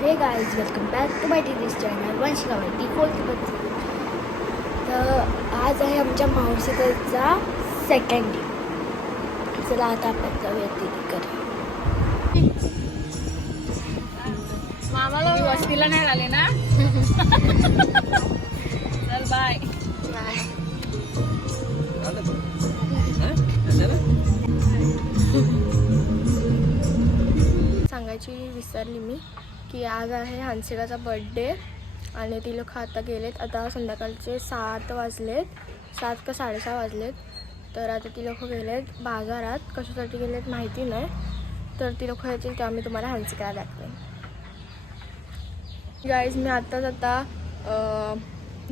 हे guys welcome back to my TV channel Vanshika default. तर आज आहे आमच्या मावशीचा सेकंड डे. चला आता आपण जाऊया दीदीकडे. मामाला वस्तीला नाही आले ना. चल बाय. सांगायची विसरली मी की आज आहे हंसिकाचा बर्थडे आणि ती लोक आता गेलेत. आता संध्याकाळचे 7 वाजलेत, 7 का 6:30 वाजलेत. तर आता ती लोक गेलेत बाजारात. कशासाठी गेलेत माहिती नाही. तर ती लोक येतील तेव्हा मी तुम्हाला हंसिकाला दाखवेन. गाईज मी आता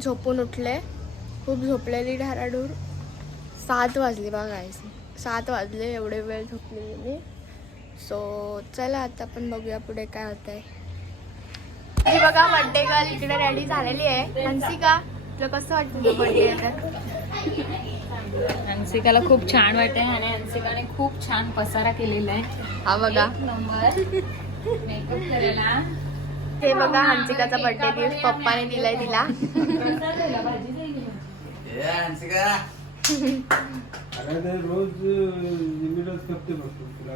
झोपून उठले. खूप झोपलेली ढाराडूर. 7 वाजले बघा गाईज, 7 वाजले. एवढे वेळ झोपलेली मी. सो चला आता आपण बघूया पुढे काय होत आहे. ही बघा बर्थडे गर्ल इकडे रेडी झालेली आहे. हंसिका तुला कसं वाटतं तुझं बर्थडे आहे तर? हंसिकाला खूप छान वाटतंय आणि हंसिकाने खूप छान पसारा केलेला आहे. हा बघा नंबर मेकअप केलेला. ते बघा हंसिकाचा बर्थडे गिफ्ट पप्पाने दिलाय तिला. रोज लिमिटच करते बघतो तुला.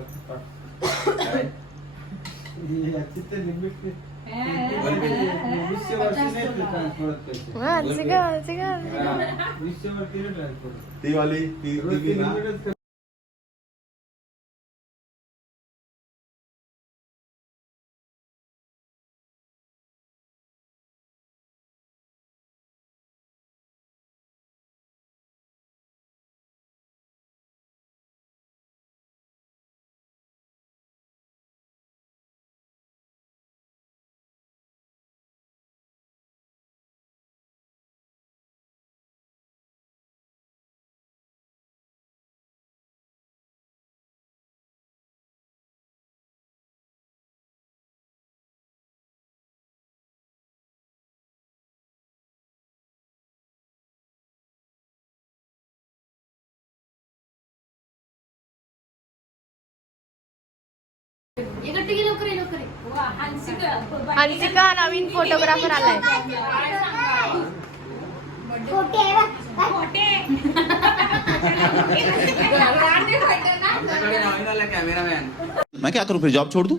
ती वाली ती हंसिका नवीन फोटोग्राफर आलाय. मैं क्या करूं फिर जॉब छोड़ दूं?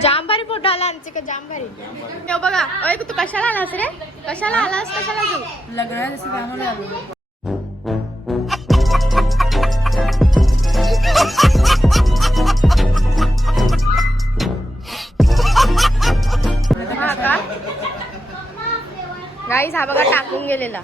जाम भारी फोटो आला हंसिका, जाम भारी. तो बघा. अय तू कशाला आलास रे? कशाला आलास? कशाला तू लग्नाला जसं कामाला आलो. हा का गाईस? हा बघा टाकून गेलेला.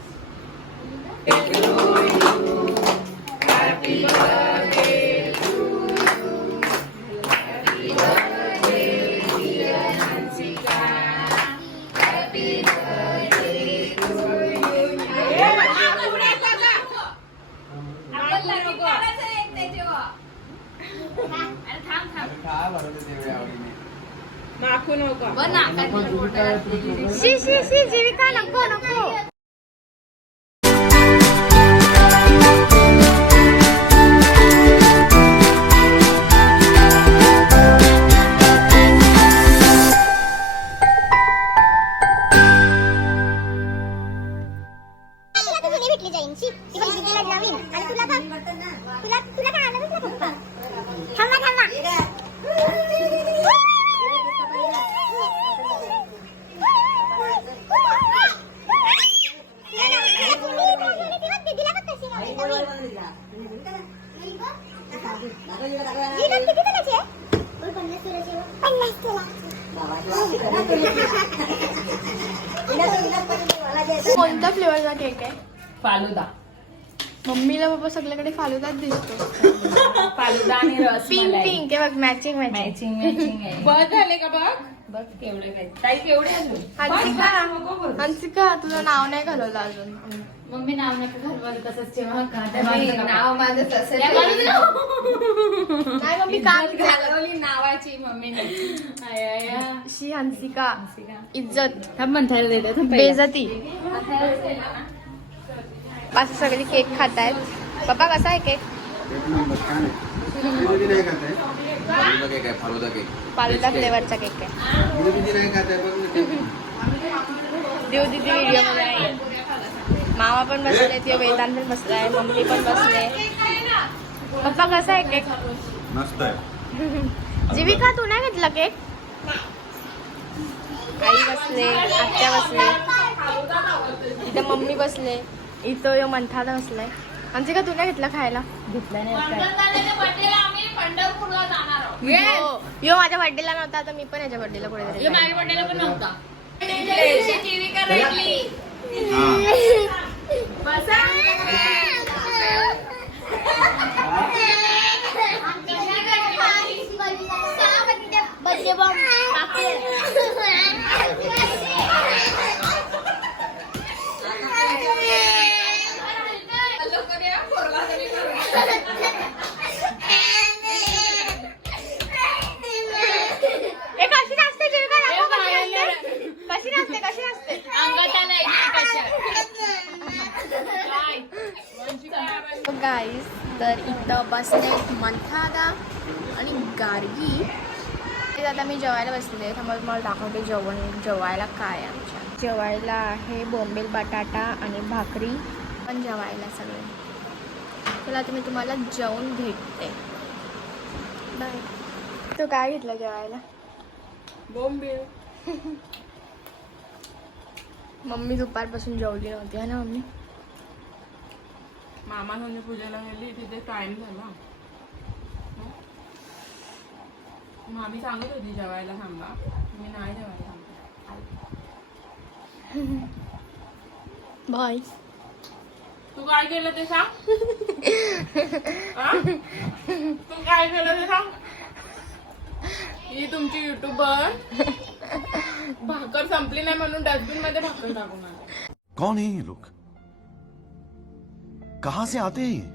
शी जीविका नको नको. भेटली जाईन शी दिदीला नवीन आणि तुला बघ तुला तुला काय आलं तुला पप्पा थांबा थांबा कोणत्या फ्लेवरचा केक आहे? फालुदा. मम्मीला बाबा सगळ्याकडे फालुदाच दिसतो. फालुदा आणि रस पिंक पिंक आहे बघ. मॅचिंग मॅचिंग मॅचिंग आहे. बघ झाले का बघ. बघ केवढे काय ताई केवढे अजून. हंसिका तुझं नाव नाही घालवलं अजून. मम्मी नाव नका घालवाल तसंच ठेवा का. नाव माझं तसं नाही मम्मी काम घालवली नावाची मम्मीने. शी हंसिका इज्जत थांब म्हणतायला देते. बेइज्जती. असं सगळी केक खातायत. पप्पा कसा आहे केक? एक नंबर छान आहे. जिलेबी नाही खात आहे. फालुदा केक आहे, फालुदा केक. फालुदा फ्लेवरचा केक आहे. जिलेबी नाही खात आहे बघ ना. देव दीदी व्हिडिओ मध्ये आहे. मामा पण बसले, ते वेदांत पण बसलाय, मम्मी पण बसले. पप्पा कसा आहे केक? मस्त आहे. जीविका तू नाही घेतला केक? आई बसले, आत्या बसले, इथं मम्मी बसले, इथं यो मंथादा बसलाय. आमचे का तू नाही घेतला खायला? घेतला नाही यो माझ्या बर्थडेला नव्हता, आता मी पण याच्या बर्थडेला कुठेतरी माझ्या बर्थडेला पण नव्हता. गाईस, तर इथं बसले मंथादा आणि गार्गी. आता मी जेवायला बसले. थांबा मला दाखवते जेवायला काय आहे आमच्या. जेवायला आहे बोंबील बटाटा आणि भाकरी पण जेवायला सगळे. चला आता मी तुम्हाला जेवून भेटते. बाय. तू काय घेतलं जेवायला? बोंबील. मम्मी दुपारपासून जेवली नव्हती है ना मम्मी? मामा म्हणजे पूजेला गेली, तिथे टाइम झाला. मामी सांगत होती जेवायला थांबा, मी नाही जेवायला थांबा. बाय. तू काय केलं ते सांग. तू काय केलं ते सांग. ही तुमची युट्यूबर भाकर संपली नाही म्हणून डस्टबिन मध्ये भाकर टाकून आली. कौन है ये लोग? कहां से आते हैं?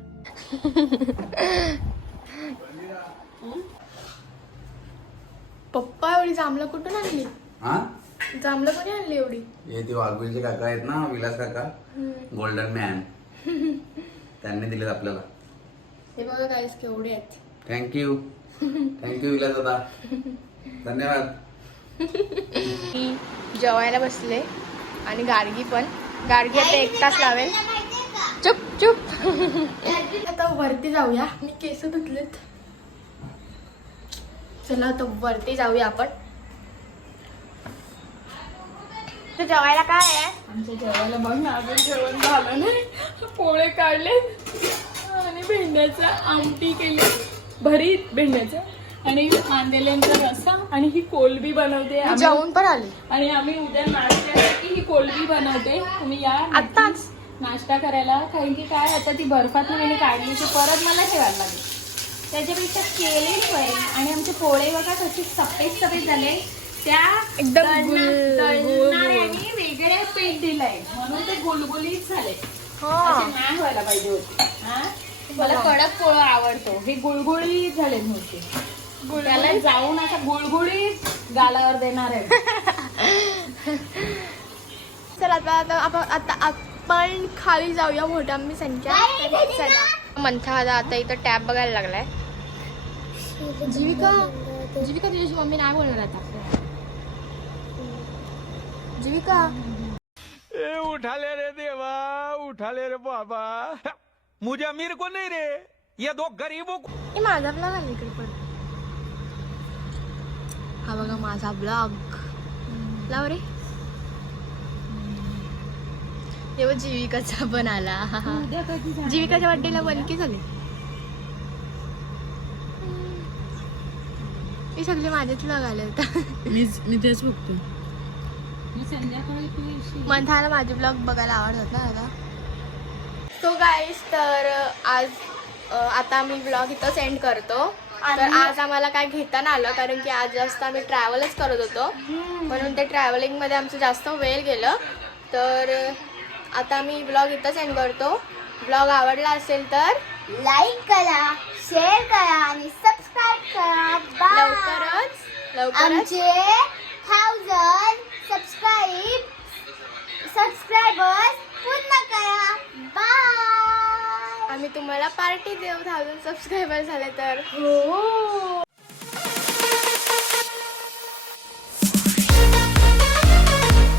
पप्पा एवढी जांभळं कुठून आणली? हा जांभळं कोणी आणली एवढी? हे ते वाघबिलचे काका आहेत ना, विलास काका, गोल्डन मॅन, त्यांनी दिलेत आपल्याला. हे बघा गाईस केवढे आहेत. थँक्यू विलास दादा, धन्यवाद. मी जेवायला बसले आणि गार्गी पण. गार्गी आता 1 तास लावेल. चुप चुप. आता वरती जाऊया. मी केस धुतलेत. चला आता वरती जाऊया आपण. तर जेवायला काय आहे? आमच्या जेवायला बघ ना, अजून जेवण झालं नाही. पोळे काढले आणि भेंड्याचं आमटी केली, भरीत भेंड्याचं आणि कांदेल्यांचा रस्सा, आणि ही कोलबी बनवते आम्ही. जेवून पण आली आणि आम्ही उद्या नाश्त्यासाठी ही कोलबी बनवते. तुम्ही या आत्ताच नाश्ता करायला. कारण की काय, आता ती बर्फातून मी काढली की परत मला ठेवायला लागेल. त्याच्यापेक्षा केलेली बरी. आणि आमचे पोळे बघा कसे सफेद सफेद झाले. त्या एकदम तळणाऱ्याने वेगळ्या पीठ दिलंय म्हणून ते गुलगुलीत झाले. असे नाही व्हायला पाहिजे होते. मला कडक पोळं आवडतो. हे गुळगुळीत झाले नव्हते. त्याला जाऊन आता गुळगुळीत गालावर देणार आहे. चला आता आपण खाली जाऊया मोठ्या आम्ही संख्या. मंथा आता इथं टॅब बघायला लागलाय. जीविका तुझ्याशी मम्मी नाही बोलणार आता. जीविका उठा ले रे देवा, उठा ले रे बाबा, मुझे अमीर को नहीं रे, ये दो गरीबों को. हे माझा ब्लॉग आला इकडे पण. हा बघा माझा ब्लॉग लाव रे. तेव्हा जीविकाचा पण आला. जीविकाच्या बड्डेला बनकी झाले. हे सगळे माझेच ब्लॉग आले होता. मी तेच बघतो. मंथाला माझे ब्लॉग बघायला आवडतात ना आता. तो गाईस, तर आज आता मी ब्लॉग इथंच एंड करतो. तर आज आम्हाला काय घेता नाही आलं, कारण की आज जास्त आम्ही ट्रॅव्हलच करत होतो, म्हणून ते ट्रॅव्हलिंगमध्ये आमचं जास्त वेळ गेलं. तर आता मी ब्लॉग इथंच एंड करतो. ब्लॉग आवडला असेल तर लाईक करा, शेअर करा आणि सबस्क्राईब करा. लवकरच आमचे 1000 सबस्क्रायबर्स पूर्ण करा. बाय. आम्ही तुम्हाला पार्टी देऊ 1000 सबस्क्रायबर झाले तर. हो